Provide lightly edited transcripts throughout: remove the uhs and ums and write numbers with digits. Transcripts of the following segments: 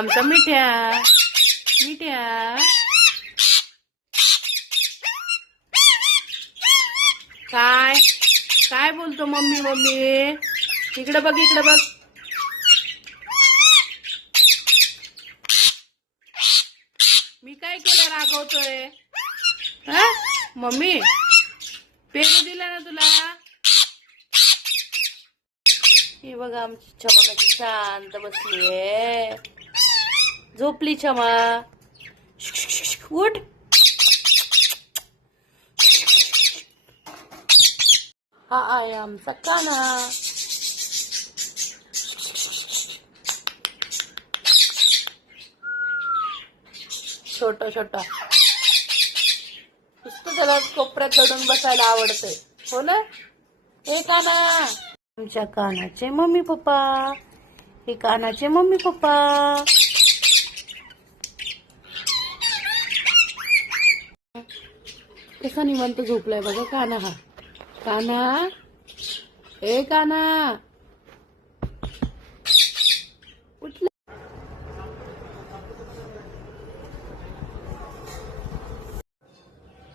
आमचा मिठ्या मिठ्या काय काय बोलतो मम्मी मम्मी? इकडे बघ इकडे बघ. मी काय केलं रागवतोय? हा मम्मी पेरू दिला ना तुला? हे बघा आमची क्षमा कशी शांत बसलीये. झोपली क्षमा. उठ. हा आहे आमचा काना. छोटा छोटा नुसतं त्याला कोपऱ्यात दडून बसायला आवडतंय. हो ना? हे काना आमच्या कानाचे मम्मी पप्पा. हे कानाचे मम्मी पप्पा. कसा निवांत झोपलाय बघा काना. हा काना ए काना उठला.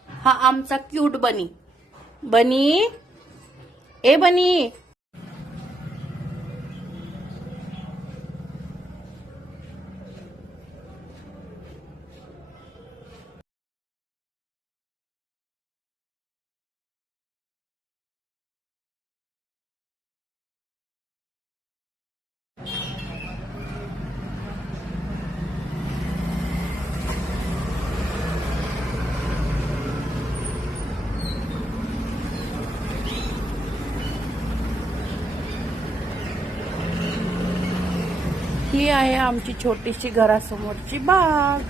हा आमचा क्यूट बनी. बनी ए बनी. ही आहे आमची छोटीशी घरासमोरची बाग.